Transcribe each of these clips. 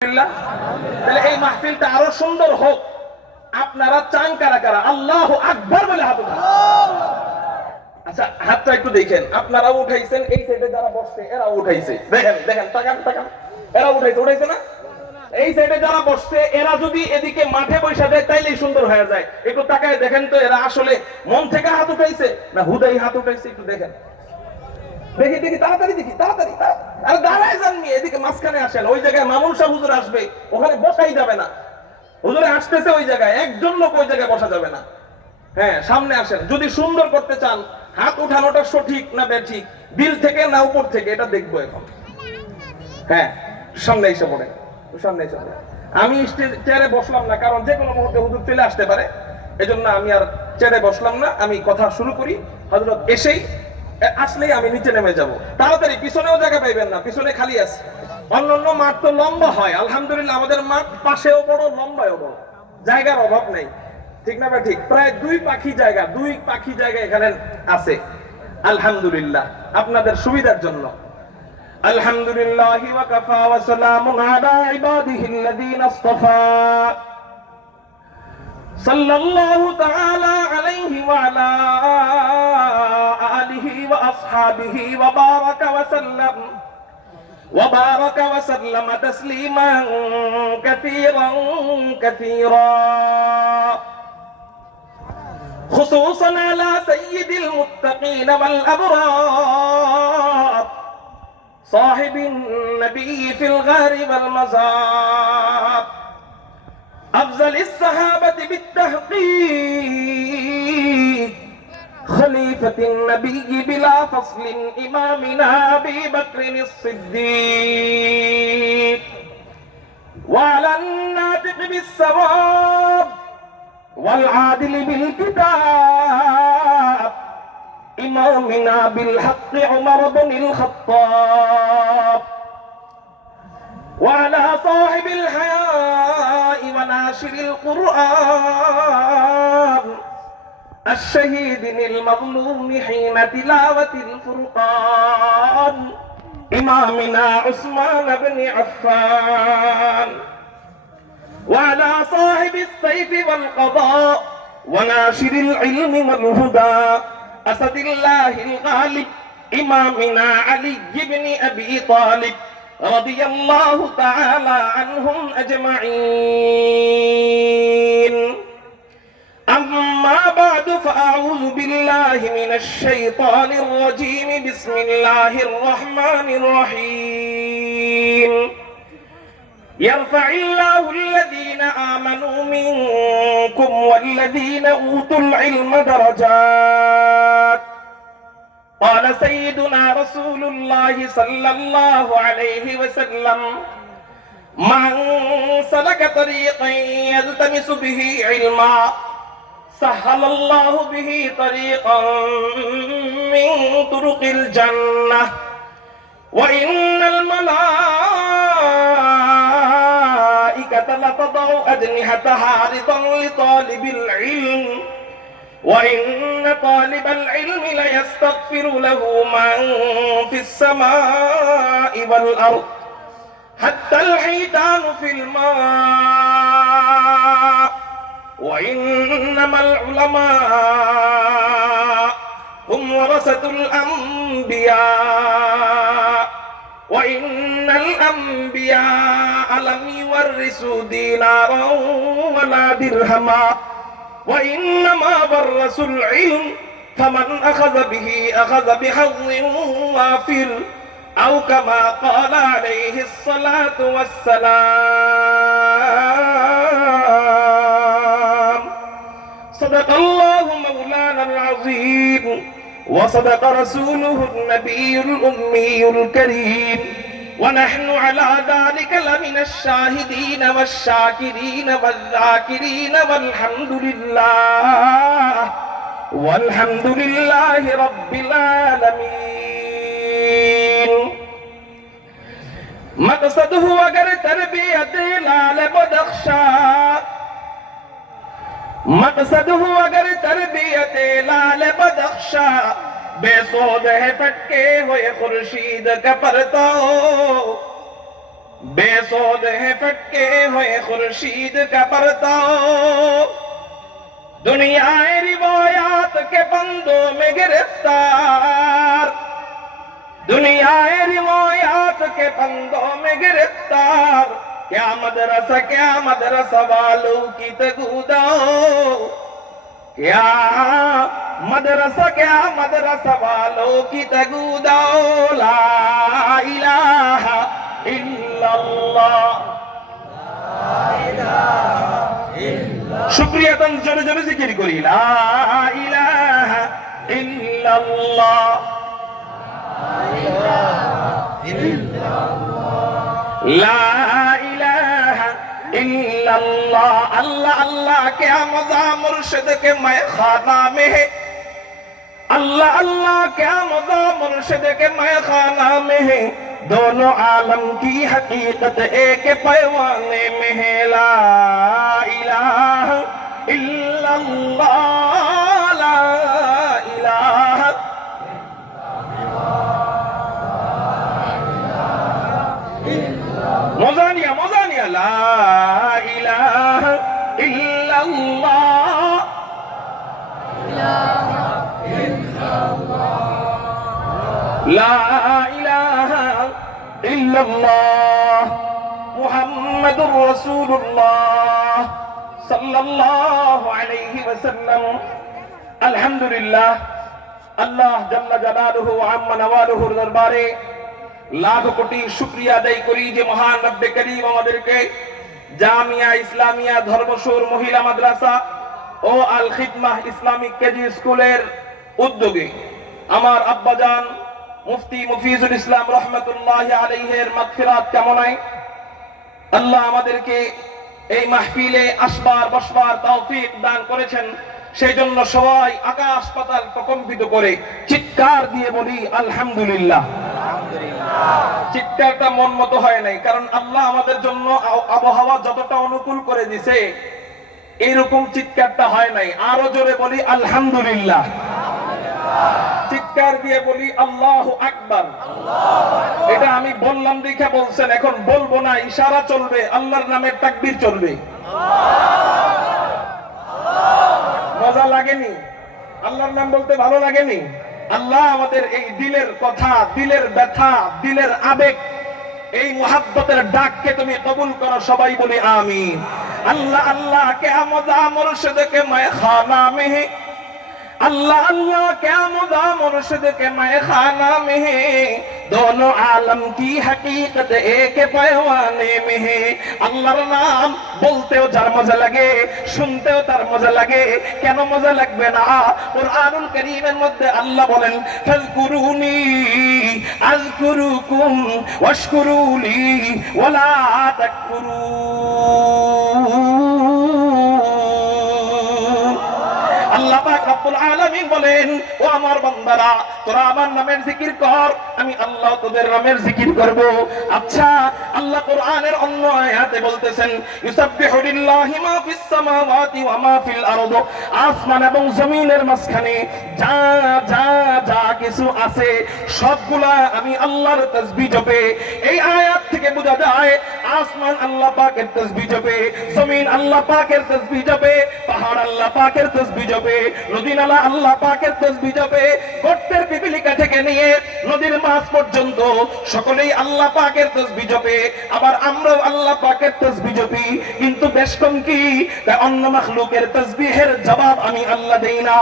তাহলে এই মাহফিলটা আরো সুন্দর হোক, আপনারা চান কারা কারা? আল্লাহু আকবার বলে হাত উঠান। আচ্ছা, হাতটা একটু দেখেন। আপনারা উঠাইছেন, এই সাইডে যারা বসছে এরা উঠাইছে। দেখেন দেখেন, তাকান তাকান, এরা উঠাইছে, উঠাইছে না? এই সাইডে যারা বসছে এরা যদি এদিকে মাঠে বসে দেয় তাইলেই সুন্দর হয়ে যায়। একটু তাকায় দেখেন তো, এরা আসলে মন থেকে হাত উঠাইছে না হুদাই হাত উঠাইছে? একটু দেখেন, দেখি দেখি, তাড়াতাড়ি দেখি, তাড়াতাড়ি। আরে দাঁড়ায় যান, এদিকে মাঝখানে আসেন। ওই জায়গায় মামুন সাহেব হুজুর আসবে, ওখানে বসাই যাবে না। হুজুরে আসতেছে ওই জায়গায়, একজন লোক ওই জায়গায় বসা যাবে না। হ্যাঁ, সামনে আসেন। যদি সুন্দর করতে চান, হাত উঠানোটা সঠিক না বেঠিক, দিল থেকে না উপর থেকে, এটা দেখবো এখন। হ্যাঁ, সামনে এসে পড়ে, সামনে এসে পড়ে। আমি চেয়ারে বসলাম না, কারণ যে কোনো মুহূর্তে হুজুর চলে আসতে পারে। এজন্য আমি আর চেয়ারে বসলাম না, আমি কথা শুরু করি। হযরত এসেই আসলেই আমি নিচে নেমে যাব। তাড়াতাড়ি, পিছনেও জায়গা পাইবেন না, পিছনে খালি আছে। অন্যান্য মাঠ তো লম্বা হয়, আলহামদুলিল্লাহ আমাদের মাঠ পাশেও বড়, লম্বায়ও বড়, জায়গার অভাব নেই। ঠিক না? ঠিক, প্রায় দুই পাখি জায়গা এখানে আছে। আলহামদুলিল্লাহ, আপনাদের সুবিধার জন্য। আলহামদুলিল্লাহ ওয়া কাফা ওয়া সালামুন আলা ইবাদিহিল্লাযীনা ইসতাফা সাল্লাল্লাহু তাআলা আলাইহি ওয়া আলা আলিহি ওয়া আসহাবিহি ওয়া বারাকা ওয়া সাল্লাম তাসলিমান কাসীরা خصوصا على سيد المتقين والأبرار صاحب النبي في الغار والمزار أفضل الصحابة بالتحقيق خليفة النبي بلا فصل إمامنا أبي بكر الصديق وعلى الناطق بالصواب والعادل بالكتاب إمامنا بالحق عمر بن الخطاب وعلى صاحب الحياء وناشر القرآن الشهيد المظلوم حين تلاوة الفرقان إمامنا عثمان بن عفان وعلى صاحب السيف والقضاء وناشر العلم والهدى أسد الله الغالب إمامنا علي بن أبي طالب رضي الله تعالى عنهم أجمعين أما بعد فأعوذ بالله من الشيطان الرجيم بسم الله الرحمن الرحيم يرفع الله الذين آمنوا منكم والذين أوتوا العلم درجات قال سيدنا رسول الله صلى الله عليه وسلم من سلك طريقا يلتمس به علما سهل الله به طريقا من طرق الجنة وإن الملائكة لتضع أجنحتها رضا لطالب العلم وإن طالب العلم ليستغفر له من في السماء والأرض حتى الحيتان في الماء وإنما العلماء هم ورثة الأنبياء وإن الأنبياء لم يورثوا دينارا ولا درهما وإنما ورثوا العلم فمن أخذ به أخذ بحظ وافر أو كما قال عليه الصلاة والسلام صدق الله مولانا العظيم وصدق رسوله النبي الأمي الكريم ونحن على ذلك لمن الشاهدين والشاكرين والذاكرين والحمد لله رب العالمين مقصده اگر تربیت لال بدخشا مقصده اگر تربیت لال بدخشا بے سود ہے پٹکے ہوئے خورشید کا پرتو बेसोध है फटके हुए खुर्शीद का परताओ, दुनिया रिवायात के बंदों में गिरफ्तार, दुनिया रिवायात के बंदों में गिरफ्तार। क्या मदरसा वालों की तगुदाओ, क्या मदरसा वालों की तगुदाओ। ला इलाहा इल्लल्लाह, शुक्रिया तन जोरे जोरे जिक्र करी। ला इलाहा इल्लल्लाह, ला इलाहा इल्लल्लाह। अल्लाह अल्लाह क्या मजा मुर्शिद के मैखाना में है, अल्लाह अल्लाह क्या मजा मुर्शिद के मैखाना में है। दोनों आलम की हकीकत एक पैमाने में है। ला इलाहा इल्लल्लाह, ला इलाहा मौजानिया ला इलाहा इल्लल्लाह, ला इलाहा इल्लल्लाह मुहम्मदुर रसूलुल्लाह सल्लल्लाहु अलैहि वसल्लम। अल्हम्दुलिल्लाह, अल्लाह जल्ला जलालुहु व अम्मा नवालुहुर दरबारे लाख कोटी शुक्रिया আদায় করি যে মহান রব্বে করিম আমাদেরকে জামিয়া ইসলামিয়া ধর্মসুর মহিলা মাদ্রাসা ও আল খিদমাহ ইসলামিক কেজি স্কুলের উদ্যোগে আমার আব্বাজান মুফতি মুফিজুল ইসলাম রহমাতুল্লাহি আলাইহির মাগফিরাত কামনায় আল্লাহ আমাদেরকে এই মাহফিলে আসবার বসবার তৌফিক দান করেছেন। সেই জন্য সবাই আকাশ পাতাল প্রকম্পিত করে চিৎকার দিয়ে বলি আলহামদুলিল্লাহ। চিৎকারটা মন মতো হয় নাই, কারণ আল্লাহ আমাদের জন্য আবহাওয়া যতটা অনুকূল করে দিছে এইরকম চিৎকারটা হয় নাই। আরো জোরে বলি আলহামদুলিল্লাহ। চিৎকার দিয়ে বলি আল্লাহু আকবার। এটা আমি বললাম দেখে বলছেন, এখন বলবো না, ইশারা চলবে, আল্লাহর নামের তাকবীর চলবে। মজা লাগেনি? আল্লাহর নাম বলতে ভালো লাগেনি? আল্লাহ আমাদের এই দিলের কথা, দিলের ব্যথা, দিলের আবেগ, এই মুহাব্বতের ডাককে তুমি কবুল করো। সবাই বলি আমিন। আল্লাহ আল্লাহ क्या मजा मुर्शिद के मैखाना में है, अल्लाह अल्लाह क्या मजा मुर्शिद के मैखाना में है। दोनों आलम की हकीकत एक पैमाने में है। আল্লাহর নাম বলতেও যার মজা লাগে, শুনতেও তার মজা লাগে, কেন মজা লাগবে না? কুরআনুল কারীমের মধ্যে আল্লাহ বলেন ফাযকুরুনি আযকুরুকুম ওয়াশকুরুলি ওয়ালা তাকফুরুন। আল্লাহ পাক রব্বুল আলামিন বলেন, ও আমার বান্দারা, তোরা আমার নামের জিকির কর, আমি আল্লাহ তোদের নামের জিকির করব। আচ্ছা, আল্লাহ কোরআনের অন্য আয়াতে বলতেছেন ইউসাব্বিহু লিল্লাহি মা ফিস সামাওয়াতি ওয়া মা ফিল আরদ। আসমান এবং জমিনের মাঝখানে যা যা যা কিছু আছে সবগুলা আমি আল্লাহর তাসবিহ জপে। এই আয়াত থেকে বোঝা যায় আসমান আল্লাহ পাকের তাসবিহ জপে, জমিন আল্লাহ পাকের তাসবিহ জপে, পাহাড় আল্লাহ পাকের তাসবিহ জপে, নদী নালা আল্লাহ পাকের তাসবিহ জপে। গর্তের পিপিলিকা থেকে নিয়ে নদীর মাছ পর্যন্ত সকলেই আল্লাহ পাকের তাসবিহ জপে। আবার আমরাও আল্লাহ পাকের তাসবিহ জপি, কিন্তু বেশ কম কি অন্য মাখলুকের তাসবিহের জবাব আমি আল্লাহ দেই না।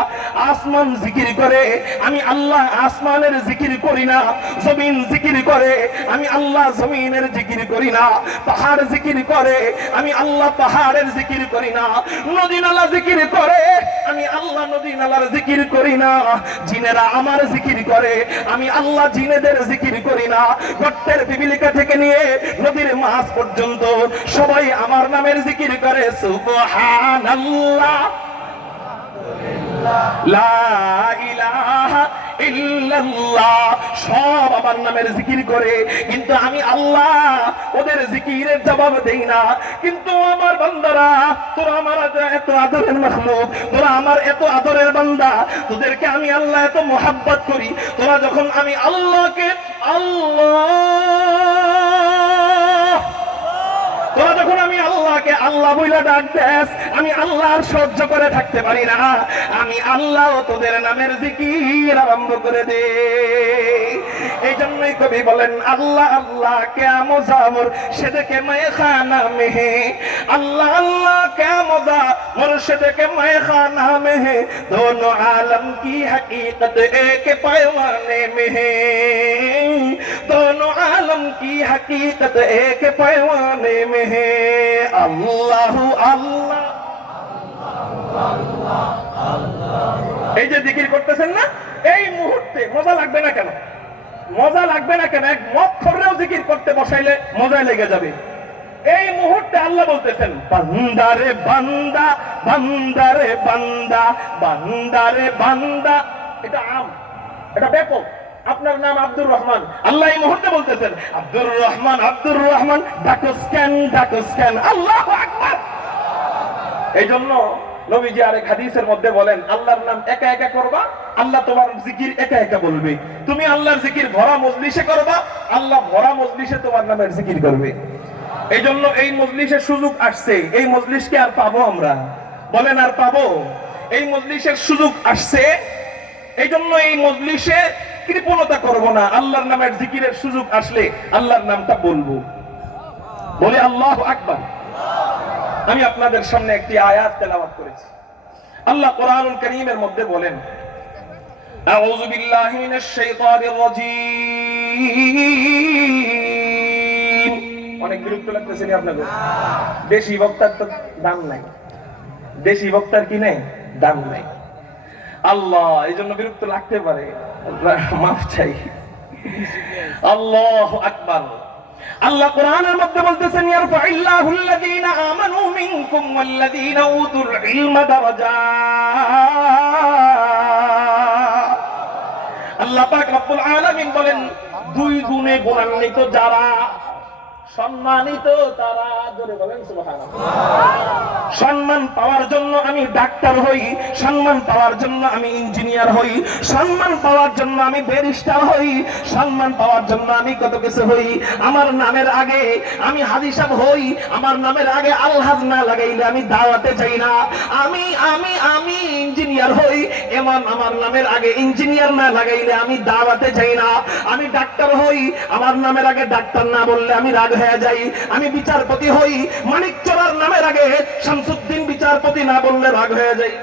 আসমান জিকির করে, আমি আল্লাহ আসমানের জিকির করি না। জমিন জিকির করে, আমি আল্লাহ জমিনের জিকির করি না। পাহাড় জিকির করে, আমি আল্লাহ পাহাড়ের জিকির করি না। নদী নালা জিকির করে, আমি আল্লাহ নদী নালার জিকির করি না। জিনেরা আমার জিকির করে, আমি আল্লাহ জিনেদের জিকির করি না। গর্তের পিপিলিকা থেকে নিয়ে নদীর মাছ পর্যন্ত সবাই আমার নামের জিকির করে। সুবহানাল্লাহ, লা ইলাহা ইল্লাল্লাহ, সব আমার নামের জিকির করে, কিন্তু আমি আল্লাহ ওদের জিকিরের জবাব দেই না। কিন্তু আমার বান্দারা, তোরা আমার এত আদরের মাখলুক, তোরা আমার এত আদরের বান্দা, তোদেরকে আমি আল্লাহ এত মোহাব্বত করি। তোরা যখন আমি আল্লাহকে আল্লাহ আল্লাহকে আল্লাহ বইলা ডাক দেস, আমি আল্লাহর সহ্য করে থাকতে পারি না, আমি আল্লাহ তোদের নামের জিকির আরম্ভ করে দে। এই জন্যই কবি বলেন আল্লাহ আল্লাহ ক্যা মজা মুর্শিদ কে মেখানা মে হে, আল্লাহ আল্লাহ ক্যা মজা মুর্শিদ কে মেখানা মে হে, दोनों आलम की हकीकत एक पैमाने में है, दोनों आलम की हकीकत एक पैमाने में है। अल्लाह अल्लाह এই যে জিকির করতেছেন না, এই মুহূর্তে মজা লাগবে না কেন? মজা লাগবে না কেন? এক মদ খোরেও জিকির করতে বসাইলে মজায় লেগে যাবে। এই মুহূর্তে আল্লাহ বলতেছেন বান্দারে বান্দা, বান্দারে বান্দা, বান্দারে বান্দা। এটা আম, এটা ব্যাপক। আপনার নাম আব্দুর রহমান, আল্লাহ এই মুহূর্তে বলতেছেন আব্দুর রহমান, আব্দুর রহমান, ডাকুস কেন, ডাকুস কেন। আল্লাহু আকবার। এই জন্য নবীজি আরেক হাদিসের মধ্যে বলেন আল্লাহর নাম একা একা করবা, আল্লাহ তোমার জিকির একা একা বলবে। তুমি আল্লাহর জিকির ভরা মজলিসে করবা, আল্লাহ ভরা মজলিসে তোমার নামের জিকির করবে। এই জন্য এই মজলিসের সুযোগ আসছে, এই মজলিসকে আর পাবো আমরা? বলেন আর পাবো? এই মজলিসের সুযোগ আসছে, এই জন্য এই মজলিসে কৃপণতা করব না। আল্লাহর নামের জিকিরের সুযোগ আসলে আল্লাহর নামটা বলবো। বলে আল্লাহু আকবার। আমি আপনাদের সামনে একটি আয়াত তেলাওয়াত করেছি। আল্লাহ কোরআনুল কারীমের মধ্যে বলেন আউযু বিল্লাহি মিনাশ শাইতানির রাজীম। অনেক বিরক্ত লাগতেছে না আপনাদের? দেশি বক্তার তো দাম নাই, দেশি বক্তার কি নেই? দাম নাই। আল্লাহ এই জন্য বিরক্ত লাগতে পারে, মাফ চাই। আল্লাহু আকবার। আল্লাহ কোরআনের মধ্যে বলতেছেন ইয়ারফাইল্লাহুল লাযীনা আমানু মিনকুম ওয়াল্লাযীনা উতুল ইলমা দারাজাত। আল্লাহ পাক রব্বুল আলামিন বলেন দুই গুণে গুণান্বিত যারা, সম্মানিত তারা। জোরে বলেন সুবহানাল্লাহ। সম্মান পাওয়ার জন্য আমি ডাক্তার হই, সম্মান পাওয়ার জন্য আমি ইঞ্জিনিয়ার হই, সম্মান পাওয়ার জন্য আমি ব্যারিস্টার হই, সম্মান পাওয়ার জন্য আমি কত কিছু হই। আমার নামের আগে আমি হাজী সাহেব হই, আমার নামের আগে আলহাজ না লাগাইলে আমি দাওয়াতে যাই না। আমি আমি আমি ইঞ্জিনিয়ার হই, এমন আমার নামের আগে ইঞ্জিনিয়ার না লাগাইলে আমি দাওয়াতে যাই না। আমি ডাক্তার হই, আমার নামের আগে ডাক্তার না বললে আমি রাগ হয়ে যাই। আমি বিচারপতি হই, মানিক চোরার নামের আগে শামসুদ্দিন বিচারপতি না বললে রাগ হয়ে যাই।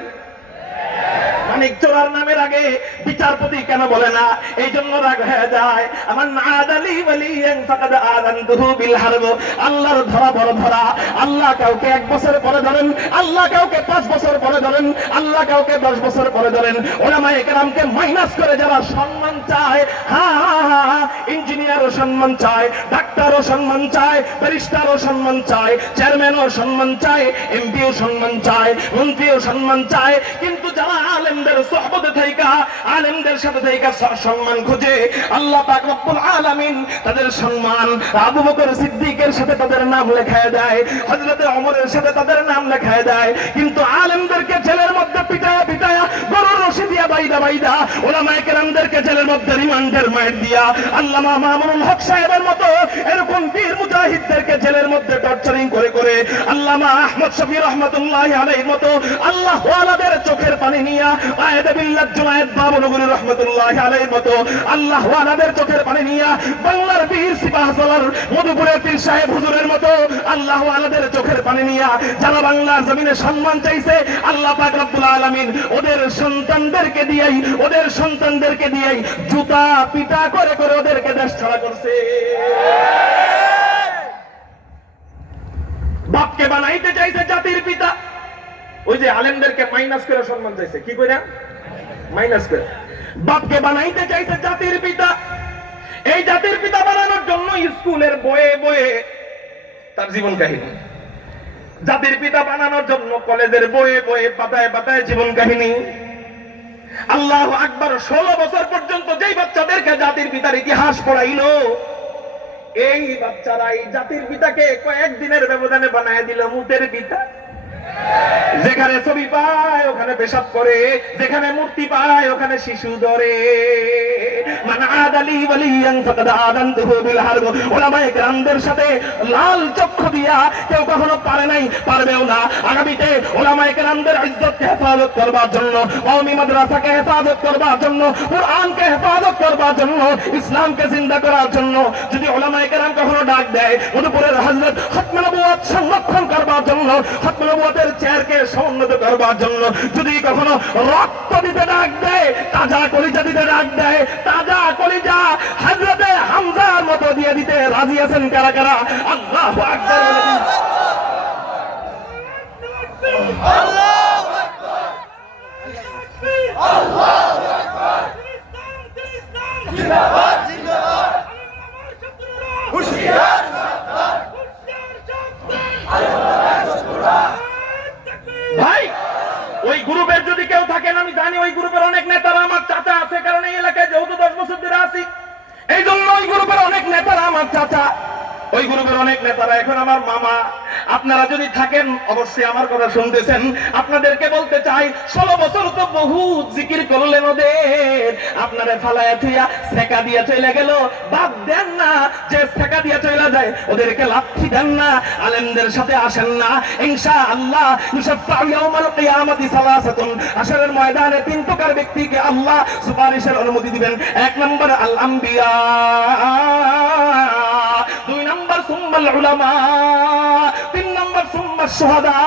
মানিক চোরার নামের আগে বিচারপতি কেন বলে না? এই জন্য রাগ হয়ে যায়। আমার নাদালি ওয়ালিয়ান ফাকাদ আযানতুহু বিল হারব। আল্লাহর ধরা বড় ধরা। আল্লাহ কাউকে 1 বছর পরে ধরেন, আল্লাহ কাউকে 5 বছর পরে ধরেন, আল্লাহ কাউকে 10 বছর পরে ধরেন। উলামায়ে কেরামকে মাইনাস করে যারা সম্মান চায়, হ্যাঁ ইঞ্জিনিয়ারও সম্মান চায়, ডাক্তারও সম্মান চায়, ব্যারিস্টারও সম্মান চায়, চেয়ারম্যানও সম্মান চায়, এমপিও সম্মান চায়, মন্ত্রীও সম্মান চায়, কিন্তু যারা আলেমদের সোহবতে থাইকা, আলেমদের সাথে থাইকা সম্মান খোঁজে, আল্লাহ পাক রব্বুল আলামিন তাদের সম্মান আবু বকর সিদ্দিকের সাথে তাদের নাম লেখায় দেয়, হযরত ওমরের সাথে তাদের নাম লেখায় দেয়। কিন্তু আলেমদেরকে জেলের মধ্যে পিটায়া পিটায়া, গরুর রশি দিয়া বাইদা বাইদা, উলামায়ে কেরামদেরকে জেলের মধ্যে রিমান্ডের মাইর দিয়া, আল্লামা মামুনুল হক সাহেবের মতো এরকম বীর মুজাহিদদেরকে জেলের মধ্যে টর্চারিং করে করে, আল্লামা আহমদ শফি রহমাতুল্লাহি আলাইহির মতো আল্লাহ ওয়ালাদের চোখের পানি নিয়া, আয়েদে বিল্লাহ জুনায়েদ বাবনগরী রহমাতুল্লাহি আলাইহির মতো আল্লাহ ওয়ালাদের চোখের পানি নিয়া, বাংলার বীর সিপাহসালার মধুপুরের পীর সাহেব হুজুরের মতো আল্লাহ ওয়ালাদের চোখের পানি নিয়া যারা বাংলার জমিনে সম্মান চাইছে, আল্লাহ পাক রব্বুল আলামিন ওদের সন্তানদেরকে দিয়েই, ওদের সন্তানদেরকে দিয়েই জুতা পিটা করে করে ওদেরকে দেশ ছাড়া করছে। বাপকে বানাইতে চাইছে জাতির পিতা, ওই যে আলেমদেরকে মাইনাস করে সম্মান চাইছে। কি করে? মাইনাস করে। বাপকে বানাইতে চাইছে জাতির পিতা। এই জাতির পিতা বানানোর জন্য স্কুলের বইয়ে বইয়ে তার জীবন কাহিনী, জাতির পিতা বানানোর জন্য কলেজের বইয়ে বইয়ে পাতায় পাতায় জীবন কাহিনী। আল্লাহু আকবার। 16 বছর পর্যন্ত যেই বাচ্চাদেরকে জাতির পিতার ইতিহাস পড়াইলো, এই বাচ্চারা এই জাতির পিতাকে কয়েকদিনের ব্যবধানে বানায় দিল মুতের পিতা। যেখানে ছবি পায় ওখানে পেশাব করে, যেখানে মূর্তি পায় ওখানে শিশু ধরে। মান আদালি ওয়ালিয়ান ফাকাদ আযানতুহু বিল হারব। উলামায়ে কেরামদের সাথে লাল চক্ষু দিয়া কেউ কখনো পারে নাই, পারবেও না। আগামীতে উলামায়ে কেরামদের ইজ্জতকে হেফাজত করবার জন্য, কওমি মাদ্রাসাকে হেফাজত করবার জন্য, কুরআনকে হেফাজত করবার জন্য, ইসলামকে জিন্দা করার জন্য যদি উলামায়ে কেরাম কখনো ডাক দেয়, মধুপুরের হযরত খতমে নবুয়ত সংরক্ষণ করবার জন্য, খতমে নবুয়তের চেয়ারকে সমুন্নত করবার জন্য যদি কখনো রক্ত দিতে ডাক দেয়, তাজা কলিজা দিতে ডাক দেয়, তাজা কলিজা হযরতে হামজার মতো দিয়ে দিতে রাজি আছেন কারা কারা? আল্লাহু আকবার। আল্লাহু আকবার, আল্লাহু আকবার। জিন্দাবাদ জিন্দাবাদ, হুশিয়ার সাবধান, ভাই ওই গ্রুপের যদি কেউ থাকেন, আমি জানি ওই গ্রুপের অনেক নেতারা আমার চাচা আছে, কারণ এই এলাকায় যেহেতু 10 বছর ধরে আছি, এই জন্য ওই গ্রুপের অনেক নেতারা আমার চাচা, ওই গ্রুপের অনেক নেতারা এখন আমার মামা। আপনারা যদি থাকেন অবশ্যই আমার কথা শুনতেছেন। আপনাদেরকে বলতে চাই, 16 বছর তো বহু জিকির করলেন ওদের, আপনারা ফালায়া থুইয়া সেকা দিয়ে চলে গেল। বাদ দেন না, যে সেকা দিয়ে চলে যায় ওদেরকে লাথি দেন না, আলেমদের সাথে আসেন না। ইনশাআল্লাহ ইউশাফাউ ইয়াউমাল কিয়ামাতি সালাসাতুন, হাশরের ময়দানে 3 প্রকার ব্যক্তিকে আল্লাহ সুপারিশের অনুমতি দিবেন। 1 নম্বর আল আম্বিয়া, 2 নম্বর সুম্মাল উলামা, 3 নম্বর সুম্মা শুহাদা।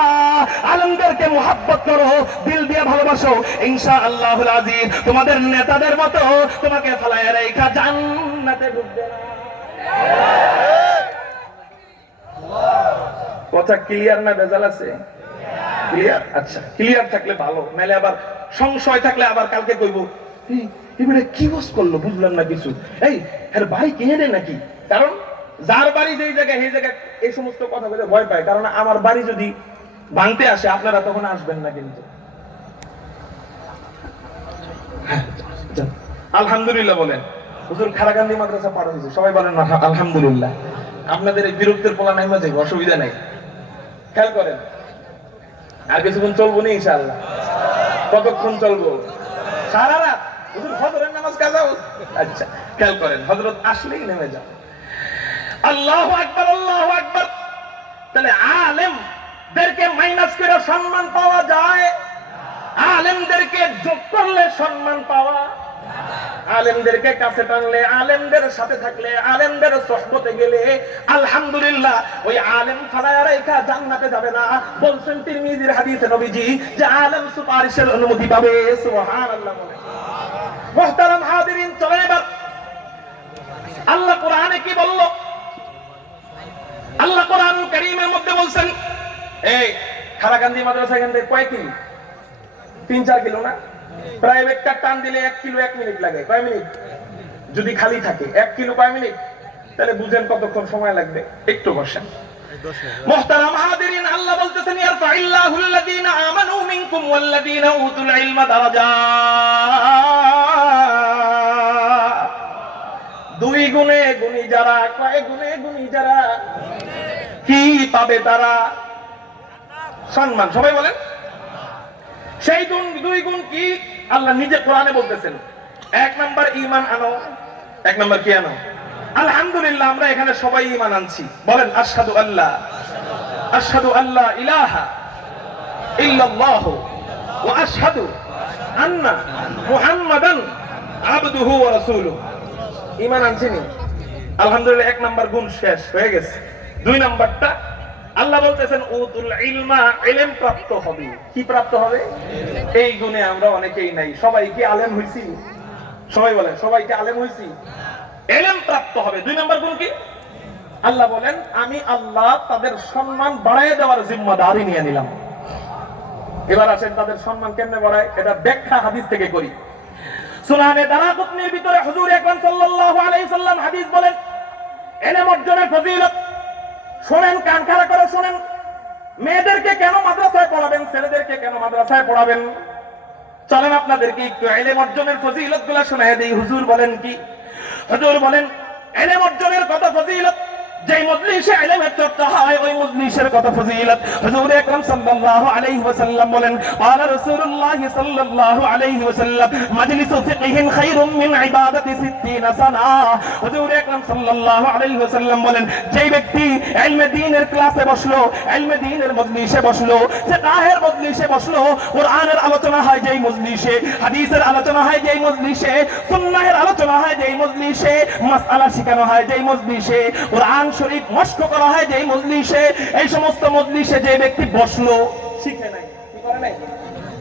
আলেমদেরকে মুহাব্বত করো, দিল দিয়ে ভালোবাসো, ইনশাআল্লাহুল আজিজ তোমাদের নেতাদের মতো তোমাকে ফালায়া রাইখা জান্নাতে ঢুকবে না। কথা ক্লিয়ার না ভেজাল আছে? ক্লিয়ার? আচ্ছা, ক্লিয়ার থাকলে ভালো, নাহলে আবার সংশয় থাকলে আবার কালকে কইব এবারে কি বস করলো বুঝলাম না কিছু। এই এর বাড়ি কিনে নাকি? কারণ যার বাড়ি যেই জায়গায় সেই জায়গায় এই সমস্ত কথা বলে ভয় পায়। কারণ আমার বাড়ি যদি ভাঙতে আসে আপনারা তখন আসবেন না কিন্তু। আলহামদুলিল্লাহ বলেন। হুজুর খারাকান্দি মাদ্রাসা পার হয়েছে, সবাই বলেন আলহামদুলিল্লাহ। আপনাদের এই বিরক্তের পোলা নাই মাঝে অসুবিধা নাই, খেয়াল করেন। আর কিছুক্ষণ চলবো না ইনশাআল্লাহ। কতক্ষণ চলবো? সারা রাত। হুজুর হযরতের নামাজ কাজাও। আচ্ছা খেয়াল করেন, হযরত আসলেই নেমে যাও। আল্লাহু আকবার, আল্লাহু আকবার। তাহলে আলেমদেরকে মাইনাস করে সম্মান পাওয়া যায়? আলেমদেরকে যোগ করলে সম্মান পাওয়া, আলেমদেরকে কাছে টানলে, আলেমদের সাথে থাকলে, আলেমদের সোহবতে গেলে আলহামদুলিল্লাহ ওই আলেম ফালায়া রাইখা জান্নাতে যাবে না। বলছেন তিরমিজির হাদিসে নবীজি যে আলেম সুপারিশের অনুমতি পাবে। সুবহানাল্লাহ বলেন। মুহতারাম হাজিরিন, চলেন এবার আল্লাহ কোরআনে কি বলল? আল্লাহ কোরআন কারীমের মধ্যে বলছেন, এই খারাকান্দি মাদ্রাসা এখান থেকে কয় কিলো? 3-4 কিলো না? প্রাইভেটটা টান দিলে 1 কিলো 1 মিনিট লাগে। কয় মিনিট? যদি খালি থাকে 1 কিলো কয় মিনিট? তাহলে বুঝেন কতক্ষণ সময় লাগবে। একটু বসেন। মুহতারাম হাজিরিন, আল্লাহ বলতেছেন ইয়ারফাইল্লাহুল লাযীনা আমানু মিনকুম ওয়াল্লাযীনা উতুল ইলমা দারাজাত। 2 গুণে গুণী যারা, কয় গুণে গুণী যারা কি পাবে তারা? সম্মান। সবাই বলেন সেই 2 গুণ কি? আল্লাহ নিজে কোরআনে বলতেছেন। 1 নাম্বার ঈমান আনো। 1 নাম্বার কি আনো? আলহামদুলিল্লাহ আমরা এখানে সবাই ঈমান আনছি। বলেন আশহাদু আল্লাহ ইলাহা ইল্লাল্লাহু ওয়া আশহাদু আন্না মুহাম্মাদান আবদুহু ওয়া রাসূলুহু। ঈমান আনছি নি? আলহামদুলিল্লাহ 1 নাম্বার গুণ শেষ হয়ে গেছে। 2 নাম্বারটা আল্লাহ বলতেছেন উতুল ইলমা, ইলম প্রাপ্ত হবে। কি প্রাপ্ত হবে? এই গুণে আমরা অনেকেই নাই। সবাই কি আলেম হইছি? সবাই বলেন সবাই কি আলেম হইছি? ইলম প্রাপ্ত হবে। 2 নাম্বার গুণ কি? আল্লাহ বলেন আমি আল্লাহ তাদের সম্মান বাড়ায় দেওয়ার জিম্মাদারি নিয়ে নিলাম। এবার আসেন তাদের সম্মান কেমনে বাড়ায়, এটা ব্যাখ্যা হাদিস থেকে করি। সুনানে দারাকুতনির ভিতরে হুজুর আকরাম সাল্লাল্লাহু আলাইহি সাল্লাম হাদিস বলেন, ইলম অর্জনের ফজিলত শোনেন, কান খাড়া করে শোনেন। মেয়েদেরকে কেন মাদ্রাসায় পড়াবেন, ছেলেদেরকে কেন মাদ্রাসায় পড়াবেন? চলেন আপনাদেরকে একটু ইলম অর্জনের ফজিলতগুলো শোনায় দেই। হুজুর বলেন কি? হুজুর বলেন ইলম অর্জনের কত ফজিলত। যেই মজলিসে ইলমের চর্চা হয় ওই মজলিসের কত ফজিলত। হুজুর আকরাম সাল্লাল্লাহু আলাইহি ওয়াসাল্লাম বলেন, ক্বালা রাসূলুল্লাহ সাল্লাল্লাহু আলাইহি ওয়াসাল্লাম, মাজলিসু ফিকহিন খায়রুম মিন ইবাদাতি 60 সানা। হুজুর আকরাম সাল্লাল্লাহু আলাইহি ওয়াসাল্লাম বলেন, যেই ব্যক্তি ইলমে দ্বীনের ক্লাসে বসলো, ইলমে দ্বীনের মজলিসে বসলো, ফিকহের মজলিসে বসলো, কোরআনের আলোচনা হয় যেই মজলিসে, হাদিসের আলোচনা হয় যেই মজলিসে, সুন্নাহের আলোচনা হয় যেই মজলিসে, মাসআলা শেখানো হয় যেই মজলিসে, কোরআন শরীফ মস্ক করা হয় যেই মজলিসে, এই সমস্ত মজলিসে যে ব্যক্তি বসলো, শিখে নাই। কি করে নাই?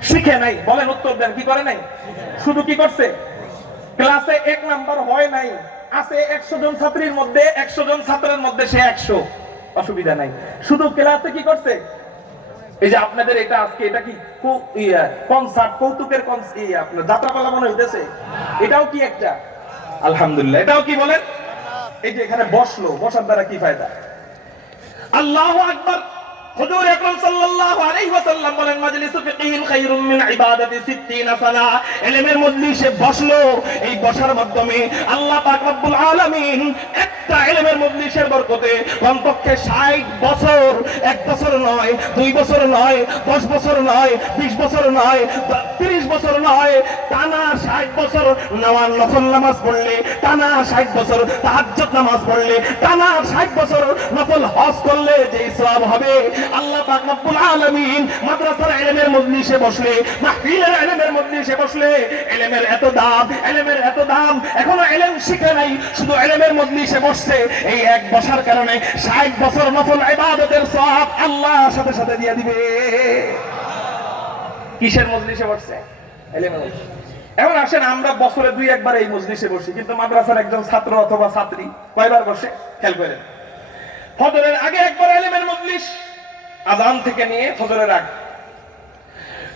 শিখে নাই। বলেন, উত্তর দেন, কি করে নাই? শুধু কি করছে? ক্লাসে 1 নাম্বার হয় নাই, আছে 100 জন ছাত্রীর মধ্যে, 100 জন ছাত্রের মধ্যে সে 100, অসুবিধা নাই। শুধু ক্লাসে কি করছে? এই যে আপনাদের এটা আজকে এটা কি কনসার্ট, কৌতুকের আপনার যাত্রাপালা মনে হইতেছে, এটাও কি একটা? আলহামদুলিল্লাহ, এটাও কি বলেন? এই যে এখানে বসলো, বসার দ্বারা কি ফায়দা? আল্লাহু আকবার। হুজুর আকরাম সাল্লাল্লাহু আলাইহি ওয়াসাল্লাম বলেন, মাজলিসু ফিকহিন খায়রুম মিন ইবাদাতি 60 সানা। ইলমের মজলিসে বসলো, এই বসার মাধ্যমে আল্লাহ পাক রব্বুল আলামিন একটা ইলমের মজলিসের বরকতে কমপক্ষে 60 বছর, 1 বছর নয়, 2 বছর নয়, 10 বছর নয়, 20 বছর নয়, 30 বছর নয়, টানা 60 বছর নফল নামাজ পড়লে, টানা 60 বছর তাহাজ্জুদ নামাজ পড়লে, টানা 60 বছর নফল হজ করলে যে সওয়াব হবে, আল্লাহ পাক রব্বুল আলামিন মাদ্রাসার ইলমের মজলিসে বসলে, মাহফিলের ইলমের মজলিসে বসলে, ইলমের এত দাম, ইলমের এত দাম, এখনো ইলম শিখে নাই, শুধু ইলমের মজলিসে বসছে, এই এক বসার কারণে 60 বছর নফল ইবাদতের সওয়াব আল্লাহর সাথে সাথে দিয়ে দিবে। কিসের মজলিসে বসছে? ইলমের মজলিসে। এখন আসেন, আমরা বছরে 2-1 বার এই মজলিসে বসি, কিন্তু মাদ্রাসার একজন ছাত্র অথবা ছাত্রী কয়বার বসে? খেয়াল করেন। ফজরের আগে একবার ইলমের মজলিস, আযান থেকে নিয়ে ফজরের আগে।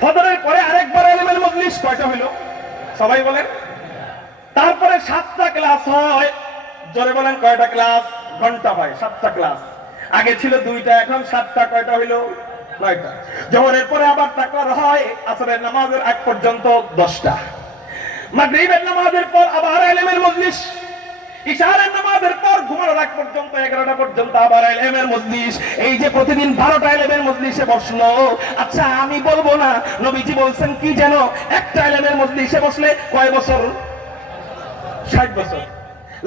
ফজরের পরে আরেকবার ইলমের মজলিস। কয়টা হলো? সবাই বলেন। তারপরে 7টা ক্লাস হয়। জোরে বলেন, কয়টা ক্লাস? ঘন্টা হয় 7টা ক্লাস। আগে ছিল 2টা, এখন 7টা। কয়টা হলো? 9টা। জোহরের পরে আবার তাকরার হয়, আসরের নামাজের আগ পর্যন্ত 10টা। মাগরিবের নামাজের পর আবার ইলমের মজলিস, ইশারের নামাজের পর ঘুমানোর আগ পর্যন্ত 11টা পর্যন্ত আবার ইলমের মজলিস। এই যে প্রতিদিন 12টা ইলমের মজলিসে বসলো। আচ্ছা, আমি বলবো না, নবীজি বলছেন কি যেন, একটা ইলমের মজলিসে বসলে কয় বছর? 60 বছর।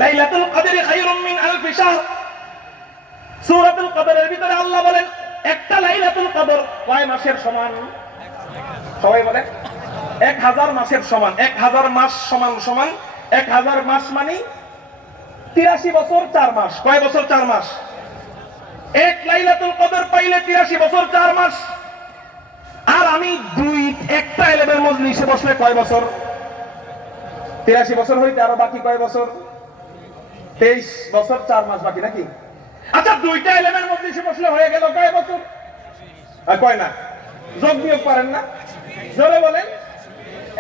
লাইলাতুল কদরি খায়রুম মিন আলফি শাহর। সূরাতুল কদরের ভিতরে আল্লাহ বলেন, একটা লাইলাতুল কদর কয় মাসের সমান? সবাই বলেন, 1000 মাসের সমান। 1000 মাস সমান সমান 1000 মাস মানে 83 বছর 4 মাস। কয় বছর? 4 মাস। এক লাইলাতুল কদর পাইলে 83 বছর 4 মাস। আর আমি একটা ইলমের মজলিসে বসলে কয় বছর? 83 বছর হইতে আরো বাকি কয় বছর? 23 বছর 4 মাস বাকি, নাকি? আচ্ছা, 2টা ইলমের মজলিসে বসলে হয়ে গেল কয় বছর? আর কয় না? যোগ বিয়োগ পারেন না? জোরে বলেন।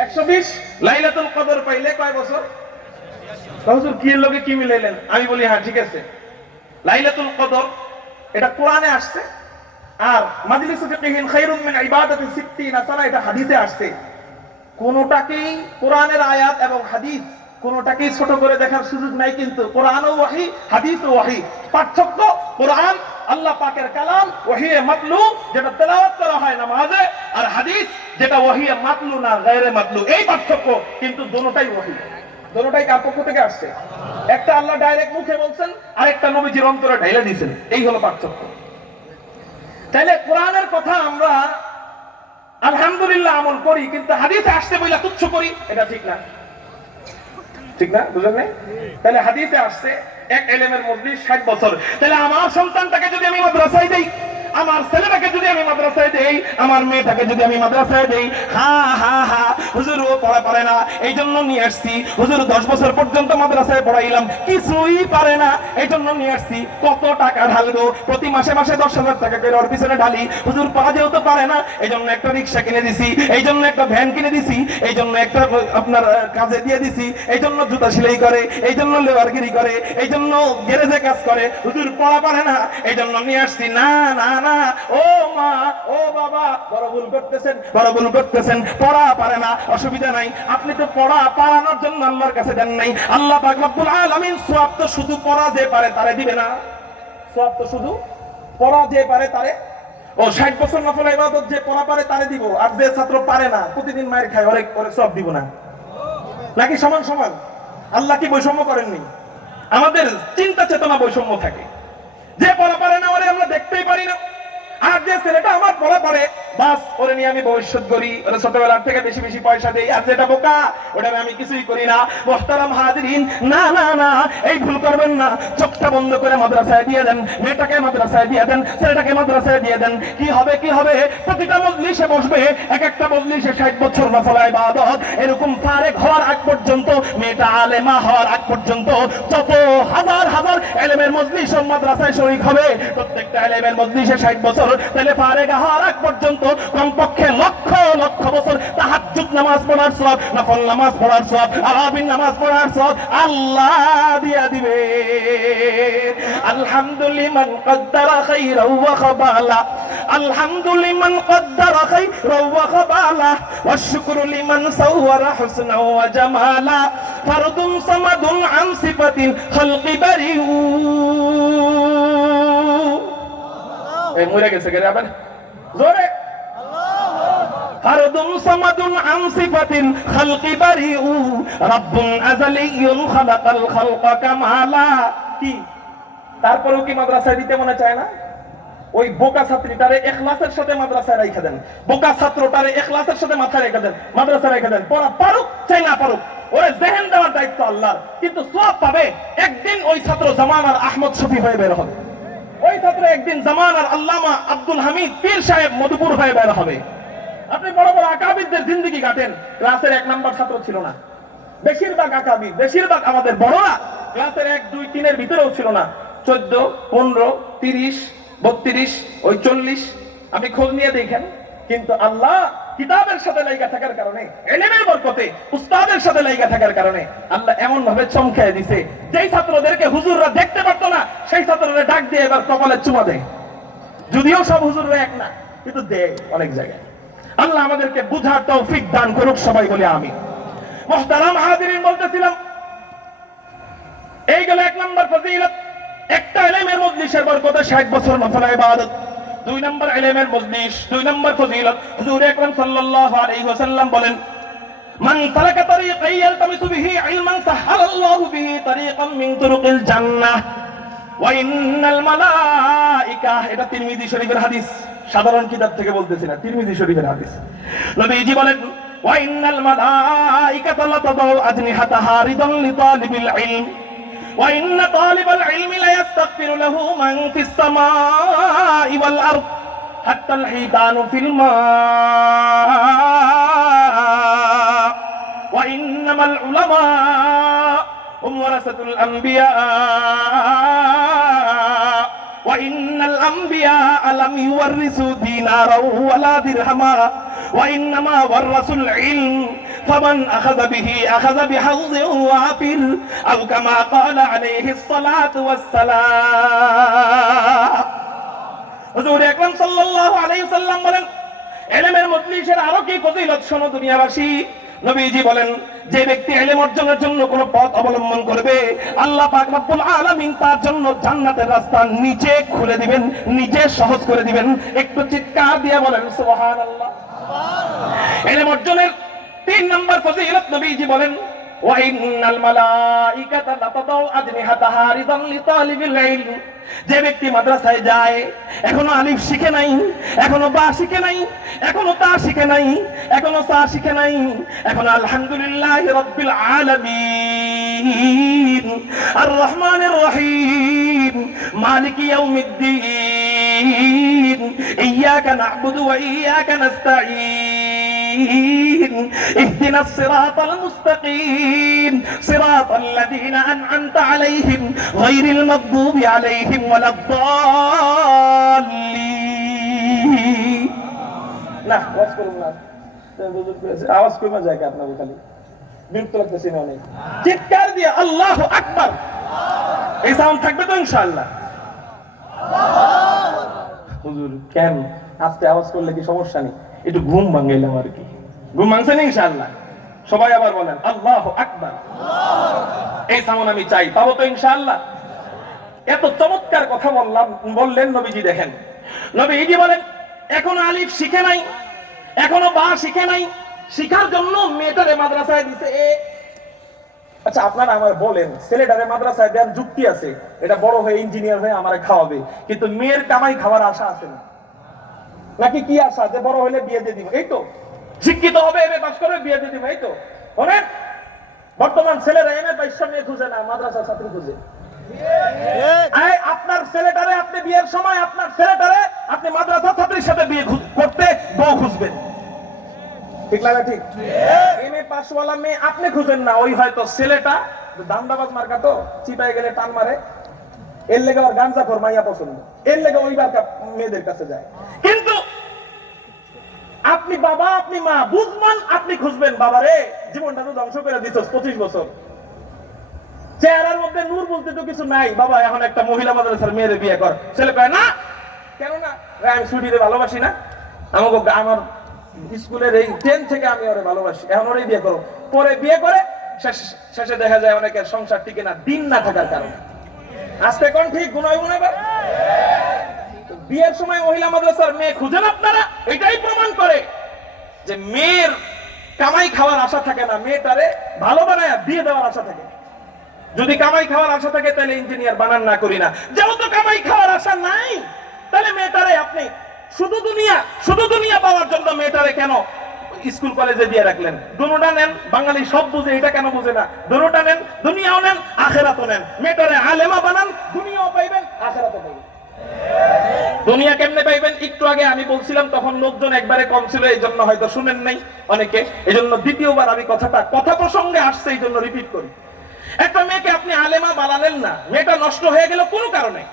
120। লাইলাতুল কদর পাইলে কয় বছর? হুজুর কি এর লগে কি মিলাইলেন? আমি বলি, হ্যাঁ ঠিক আছে, লাইলাতুল কদর এটা কোরআনে আসছে, আর মাজলিসু ফিকহিন খায়রুম মিন ইবাদাতি 60 সানা এটা হাদিসে আসছে। কোনটাকেই, কোরআনের আয়াত এবং হাদিস কোনটাকেই ছোট করে দেখার সুযোগ নাই। কিন্তু কোরআনও ওহী, হাদিসও ওহী। পার্থক্য, কোরআন আল্লাহ পাকের কালাম, ওহিয়ে মাতলু, যেটা তেলাওয়াত করা হয় নামাজে, আর হাদিস যেটা ওহিয়ে মাতলু না, গায়রে মাতলু। এই পার্থক্য, কিন্তু দুটোটাই ওহী। দুটোটাই কার পক্ষ থেকে আসছে? একটা আল্লাহ ডাইরেক্ট মুখে বলছেন, আর একটা নবীজির অন্তরে ঢাইলা দিয়েছেন। এই হলো পার্থক্য। তাইলে কোরআনের কথা আমরা আলহামদুলিল্লাহ আমল করি, কিন্তু হাদিসে আসছে বইলা তুচ্ছ করি, এটা ঠিক না। ঠিক না? বুঝলেন না? তাহলে হাদিসে আসছে এক ইলমের মজলিস 60 বছর। তাহলে আমার সন্তানটাকে যদি আমি মাদ্রাসায় দেই, আমার ছেলেটাকে যদি আমি মাদ্রাসায় দেই, আমার মেয়েটাকে যদি আমি মাদ্রাসায় দেই, হুজুর ও পড়া পারে না, এই জন্য নিয়ে আসছি। হুজুর 10 বছর পর্যন্ত মাদ্রাসায় পড়াইলাম, কিছুই পারে না, এই জন্য নিয়ে আসছি। কত টাকা ঢালবো? প্রতি মাসে মাসে 10,000 টাকা করে ওর পিছনে ঢালি। হুজুর পড়া যেহেতু পারে না, এই জন্য একটা রিক্সা কিনে দিছি, এই জন্য একটা ভ্যান কিনে দিছি, এই জন্য একটা আপনার কাজে দিয়ে দিছি, এই জন্য জুতা সেলাই করে, এই জন্য লেবারগিরি করে, এই জন্য গ্যারেজে কাজ করে। হুজুর পড়া পারে না, এই জন্য নিয়ে আসছি। না না না, ও মা, ও বাবা, বড় ভুল করতেছেন, বড় ভুল করতেছেন। পড়া পারে না, অসুবিধা নাই, আপনি তো পড়া পারানোর জন্য আল্লাহর কাছে দেন নাই। আল্লাহ পাক রব্বুল আলামিন সওয়াব তো শুধু পড়া যে পারে তারে দিবে না। সব তো শুধু পড়া যে পারে তারে, ও 60 বছর নফল ইবাদত যে পড়া পারে তারে দিব, আর যে ছাত্র পারে না প্রতিদিন মায়ের খায় ওরে সব দিব না? নাকি সমান সমান? আল্লাহ কি বৈষম্য করেননি? আমাদের চিন্তা চেতনা বৈষম্য থাকে। যে পড়া পারে না ওরে আমরা দেখতেই পারি না, আর যে ছেলেটা আমার পড়া পারে বাস ওরে নিয়ে আমি ভবিষ্যৎ করি, ওরে ছোটবেলার থেকে বেশি বেশি পয়সা দেই, আর যেটা বোকা ওটা আমি কিছুই করি না। মোহতারাম হাজিরিন, না না না, এই ভুল করবেন না। চোখটা বন্ধ করে মাদ্রাসায় দিয়ে দেন, মেয়েটাকে মাদ্রাসায় দিয়ে দেন, ছেলেটাকে মাদ্রাসায় দিয়ে দেন। কি হবে কি হবে? প্রতিটা মজলিসে বসবে, এক একটা মজলিসে 60 বছর নফল ইবাদত, এরকম ফারেক হওয়ার আগ পর্যন্ত, মেয়েটা আলেমা হওয়ার আগ পর্যন্ত যত হাজার হাজার ইলমের মজলিস ও মাদ্রাসায় শরীক হবে, প্রত্যেকটা ইলমের মজলিসে 60 বছর, তাহলে ফারেক হওয়ার আগ পর্যন্ত কমপক্ষে লক্ষ লক্ষ বছর তাহাজ্জুদ নামাজ পড়ার সওয়াব, নফল নামাজ পড়ার সওয়াব, আরাবিন নামাজ পড়ার সওয়াব আল্লাহ দিয়া দিবে। আলহামদুলিমান কদ্দারা খাইরাও ওয়া খাবালা, আলহামদুলিমান কদ্দারা খাইরাও ওয়া খাবালা, ওয়া শুকরু লিমান সাওয়ারা হুসনাও ওয়া জামালা, ফারদুন সামাদুন আন সিফাতিন খালকি বারিউ। এই মরে গেছে কে আবার জোরে ফারদুন সামাদুন আন সিফাতিন খালকি বারিউ, রাব্বুন আযালিয়্যুন খালাকাল খালকা কামালা। কি তারপরেও কি মাদ্রাসায় দিতে মনে চায় না? ওই বোকা ছাত্রীটারে ইখলাসের সাথে মাদ্রাসায় রাখা দেন, বোকা ছাত্রটারে ইখলাসের সাথে মাথায় রেখে দেন, মাদ্রাসায় রেখে দেন, পড়া পারুক চাই না পারুক, ওরে জেহেন দেওয়ার দায়িত্ব আল্লাহর। কিন্তু সওয়াব পাবে একদিন ওই ছাত্র জামানার আহমদ শফি হয়ে বের হবে, ওই ছাত্র একদিন জামানার আল্লামা আব্দুল হামিদ পীর সাহেব মধুপুর হয়ে বের হবে। আপনি বড় বড় আকাবিরদের জিন্দেগি কাটেন, ক্লাসের 1 নাম্বার ছাত্র ছিল না। বেশিরভাগ আকাবির, বেশিরভাগ আমাদের বড়রা ক্লাসের 1, 2, 3 এর ভিতরেও ছিল না। 14, 15, 30, 32, ওই 40 আপনি খোঁজ নিয়ে দেখেন। কিন্তু আল্লাহ কিতাবের সাথে লাইগা থাকার কারণে, ইলমের বরকতে, উস্তাদের সাথে লাইগা থাকার কারণে আল্লাহ এমন ভাবে চমকায় দিছে, যেই ছাত্রদেরকে হুজুররা দেখতে পারতো না সেই ছাত্রদের ডাক দিয়ে এবার কপালে চুমা দেয়। যদিও সব হুজুররা এক না, কিন্তু দেয় অনেক জায়গায়। আল্লাহ আমাদেরকে বুঝার তৌফিক দান করুক, সবাই বলে আমিন। মুহতারাম হাজিরিন, বলতেছিলাম এই গেল 1 নাম্বার ফজিলত, একটা ইলমের মজলিসের বরকতে 60 বছর নফল ইবাদত। 2 নাম্বার ইলমের মজলিস, 2 নাম্বার ফজিলত, হুজুর আকরাম সাল্লাল্লাহু আলাইহি ওয়াসাল্লাম বলেন, মান সালাকা তারিকান ইয়ালতামিসু বিহি ইলমান সাহালাল্লাহু বিহি তারিকাম মিন তুরুকিল জান্নাহ ওয়া ইন্নাল মালায়েকা। এটা তিরমিজি শরীফের হাদিস, সাধারণ কিতাব থেকে বলতেছি না, তিরমিজি শরীফের হাদিস। নবীজি বলেন, ওয়া ইন্নাল মালায়েকাতা লাতাদাউ আজনিহাতাহা রিদান লিতালিবিল ইলম ওয়া ইন্না তালিবাল ইলমি লা ইস্তাগফিরু লাহু মান ফিস সামাই ওয়াল আরদ হাত্তাল হিতানু ফিল মা ওয়া ইন্নামাল উলামা হুম ওয়ারাসাতুল আম্বিয়া ওয়া ইন্নাল আম্বিয়া লাম ইউওয়ারিসু দিনারাও ওয়ালা দিরহামা ওয়া ইন্নামা ওয়ারাসুল ইলম ফামান আখাযা বিহি আখাযা বিহাযযিন ওয়াফির আও কামা ক্বালা আলাইহিস সালাতু ওয়াস সালাম। হুজুর আকরাম সাল্লাল্লাহু আলাইহি ওয়াসাল্লাম বলেন, ইলমের মজলিসের আরো কি ফজিলত শোনো দুনিয়াবাসী। নবীজি বলেন, যে ব্যক্তি ইলম অর্জনের জন্য কোন পথ অবলম্বন করবে, আল্লাহ পাক রব্বুল আলামিন তার জন্য জান্নাতের রাস্তা নিজে খুলে দিবেন, নিজে সহজ করে দিবেন। একটু চিৎকার দিয়ে বলেন সুবহানাল্লাহ। ইলম অর্জনের 3 নাম্বার ফজিলত নবীজি বলেন, ওয়া ইন্নাল মালায়েকাতা লাতাদাউ আজনিহাতাহা রিদান লিতালিবিল ইলম। যে ব্যক্তি মাদ্রাসায় যায়, এখনো আলিফ শিখে নাই, এখনো বা শিখে নাই, এখনো তা শিখে নাই, এখনো সা শিখে নাই, এখনো আলহামদুলিল্লাহি রাব্বিল আলামিন আর রহমানির রহিম মালিকি ইয়াউমিদ্দিন ইয়্যাকা না'বুদু ওয়া ইয়্যাকা নাস্তাঈন ইহদিনাস সিরাতাল মুস্তাকিম সিরাতাল লাযীনা আন'আমতা আলাইহিম গায়রিল মাগদুবি আলাইহিম ওয়ালাদ-দাল্লিন। না ওয়াজ করুন না, আওয়াজ কমে যায় কি আপনাদের? খালি বিরক্ত লাগতেছে না অনেক? চিৎকার দিয়ে আল্লাহু আকবার, এই সাউন্ড থাকবে তো ইনশাআল্লাহ? হুজুর কেন আস্তে আওয়াজ করলে কি সমস্যা নেই? একটু ঘুম ভাঙাইলাম আর কি। ঘুম ভাঙছে না ইনশাআল্লাহ? সবাই আবার বলেন আল্লাহু আকবার। এই সাউন্ড আমি চাই, পাবো তো ইনশাআল্লাহ? এত চমৎকার কথা বললেন নবীজি। দেখেন নবীজি বলেন এখনো আলিফ শিখে নাই, এখনো বা শিখে নাই, শিখার জন্য মেয়েটারে মাদ্রাসায় দিছে। আচ্ছা আপনারা আমার বলেন, ছেলেটারে মাদ্রাসায় দেওয়ার যুক্তি আছে, এটা বড় হয়ে ইঞ্জিনিয়ার হয়ে আমারে খাওয়াবে, কিন্তু মেয়ের কামাই খাওয়ার আশা আছে না? নাকি কি আশা যে বড় হলে বিয়ে দিয়ে দিব? এই তো শিক্ষিত হবে, এমএ পাস করবে, বিয়ে দিয়ে দিব, এই তো। অনেক বর্তমান ছেলেরা এমএ পাস মেয়ে খুঁজে না, মাদ্রাসা ছাত্রী খুঁজে। আপনার ছেলেটারে আপনি বিয়ের সময় আপনার ছেলেটারে আপনি মাদ্রাসা ছাত্রীর সাথে বিয়ে করতে বউ খুঁজবেন, ঠিক লাগে? ঠিক। এমএ পাসওয়ালা মেয়ে আপনি খুঁজেন না, ওই হয়তো ছেলেটা দান্দাবাজ মার্কা তো চিপায় গেলে টান মারে, এর লেগে ওর গাঞ্জাখোর মাইয়া পছন্দ, এর লেগে ওইবার মেয়েদের কাছে যায়। কিন্তু আপনি বাবা, আপনি মা, বুঝমান আপনি খুঁজবেন, বাবারে জীবনটা তো ধ্বংস করে দিচ্ছ 25 বছর, চেহারার মধ্যে নূর বলতে তো কিছু নাই, বাবা এখন একটা মহিলা মাদ্রাসার মেয়েরে বিয়ে কর। ছেলে কয় না, কেন না? আমি সুইটিরে ভালোবাসি না, আমাকে আমার স্কুলের এই 10 থেকে আমি ওরে ভালোবাসি, এখন ওরে বিয়ে করো। পরে বিয়ে করে শেষে দেখা যায় অনেকের সংসার টিকে না, দিন না থাকার কারণে। আস্তে কোন ঠিক গুনাই গুনাইবার। বিয়ের সময় মহিলা মাদ্রাসার মেয়ে খুঁজেন আপনারা, এটাই প্রমাণ করে যে মেয়ের কামাই খাওয়ার আশা থাকে না, মেয়েটারে ভালো বানায় বিয়ে দেওয়ার আশা থাকে। যদি কামাই খাওয়ার আশা থাকে তাহলে ইঞ্জিনিয়ার বানান না করি না, যেহেতু কামাই খাওয়ার আশা নাই তাহলে মেয়েটারে আপনি শুধু দুনিয়া পাওয়ার জন্য মেয়েটারে কেন স্কুল কলেজে দিয়ে রাখলেন? দুটোটা নেন, বাঙালি সব বুঝে, এটা কেন বুঝে না? দুটোটা নেন, দুনিয়াও নেন আখেরাতও নেন, মেয়েটারে আলেমা বানান, দুনিয়াও পাইবেন আখেরাতও পাইবেন। দুনিয়া কেমনে পাইবেন? একটু আগে আমি বলছিলাম, তখন লোকজন একবারে কম ছিল, এই জন্য হয়তো শুনেন নাই অনেকে, এই জন্য দ্বিতীয়বার আমি কথা প্রসঙ্গে আসছে, এই জন্য রিপিট করি। একটা মেয়েকে আপনি আলেমা বানালেন না, মেয়েটা নষ্ট হয়ে গেল কোনো কারণে,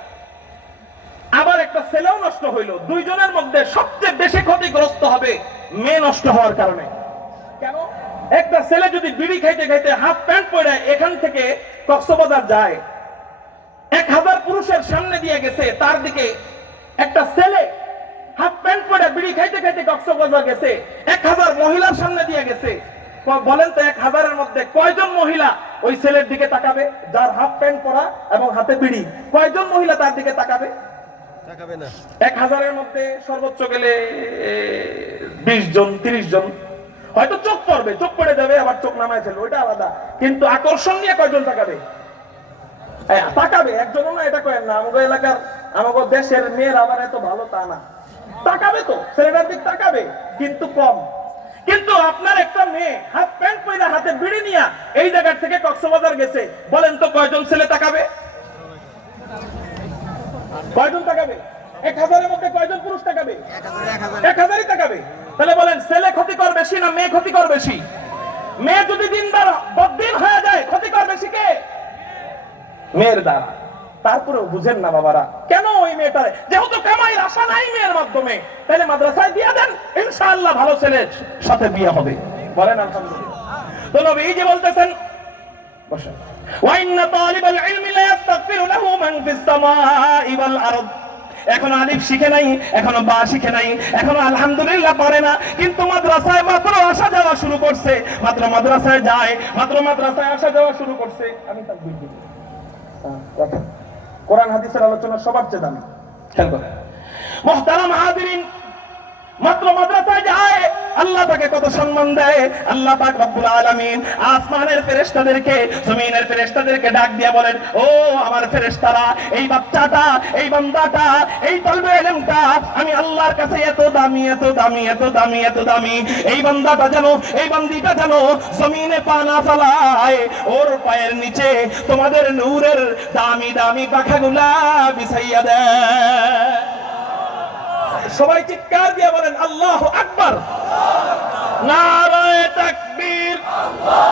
আবার একটা ছেলেও নষ্ট হইল, দুইজনের মধ্যে সবচেয়ে বেশি ক্ষতিগ্রস্ত হবে মেয়ে নষ্ট হওয়ার কারণে। কেন? একটা ছেলে যদি বিড়ি খাইতে খাইতে হাফ প্যান্ট পরে এখান থেকে কক্সবাজার যায়, 1000 পুরুষের সামনে দিয়ে গেছে, তার দিকে একটা ছেলে হাফ প্যান্ট পরে বিড়ি খাইতে খাইতে কক্সবাজার গেছে, 1000 মহিলার সামনে দিয়ে গেছে। বলেন তো 1000-এর মধ্যে কয়জন মহিলা ওই ছেলের দিকে তাকাবে যার হাফ প্যান্ট পরা এবং হাতে বিড়ি? কয়জন মহিলা তার দিকে তাকাবে? তাকাবে না। 1000-এর মধ্যে সর্বোচ্চ গেলে 20 জন 30 জন, হয়তো চোখ পড়বে, চোখ পড়ে যাবে, আবার চোখ নামায় ফেলবে, ওইটা আলাদা। কিন্তু আকর্ষণ নিয়ে কয়জন তাকাবে? তাকাবে একজনও না, এটা কয়েন না। আমাদের এলাকার, আমাদের দেশের মেয়েরা আবার এত ভালো তা না, তাকাবে তো, ছেলেটার দিক তাকাবে, কিন্তু কম। কিন্তু আপনার একটা মেয়ে হাফ প্যান্ট পরে হাতে বিড়ি নিয়ে এই জায়গা থেকে কক্সবাজার গেছে, বলেন তো কয়জন ছেলে তাকাবে? কয়জন তাকাবে? 1000-এর মধ্যে কয়জন পুরুষ তাকাবে? 1000-ই তাকাবে। তাহলে বলেন ছেলে ক্ষতিকর বেশি না মেয়ে ক্ষতিকর বেশি? মেয়ে যদি দিনদার বদ্দিন হয়ে যায়, ক্ষতিকর বেশি কে? মেয়ের দ্বারা। তারপরেও বুঝেন না বাবারা, কেন ওই মেয়েটারে, যেহেতু কামাইয়ের আশা নাই মেয়ের মাধ্যমে, তাহলে মাদ্রাসায় দিয়ে দেন, ইনশাআল্লাহ ভালো ছেলের সাথে বিয়ে হবে। বলেন আলহামদুলিল্লাহ। তো নবী যে বলতেছেন, বসেন, ওয়া ইন্না তালিবাল ইলমি লা ইস্তাগফিরু লাহু মান ফিস সামাই ওয়াল আরদ। এখনো আলিফ শিখে নাই, এখনো বা শিখে নাই, এখনো আলহামদুলিল্লাহ পারে না, কিন্তু মাদ্রাসায় মাত্র আসা যাওয়া শুরু করছে, মাত্র মাদ্রাসায় যায়, মাত্র মাদ্রাসায় আসা যাওয়া শুরু করছে। আমি তার দুই দিন কোরআন হাদিসের আলোচনা সবার চেয়ে দামি। খেয়াল করেন মুহতারাম হাজিরিন, মাত্র মাদ্রাসায় যায়, আল্লাহ তাকে কত সম্মান দেয়। আল্লাহ পাক রব্বুল আলামিন আসমানের ফেরেশতাদেরকে, জমিনের ফেরেশতাদেরকে ডাক দিয়ে বলেন, ও আমার ফেরেশতারা, এই বাচ্চাটা, এই বান্দাটা, এই তালবে ইলমটা আমি আল্লাহর কাছে এত দামি, এত দামি, এত দামি, এত দামি, এই বান্দাটা জানো, এই বান্দিটা জানো জমিনে পা না ফেলায়, ওর পায়ের নিচে তোমাদের নূরের দামি দামি পাখাগুলা বিছাইয়া দেয়। সবাই চিৎকার দিয়ে বলেন আল্লাহু আকবার। নারায়ে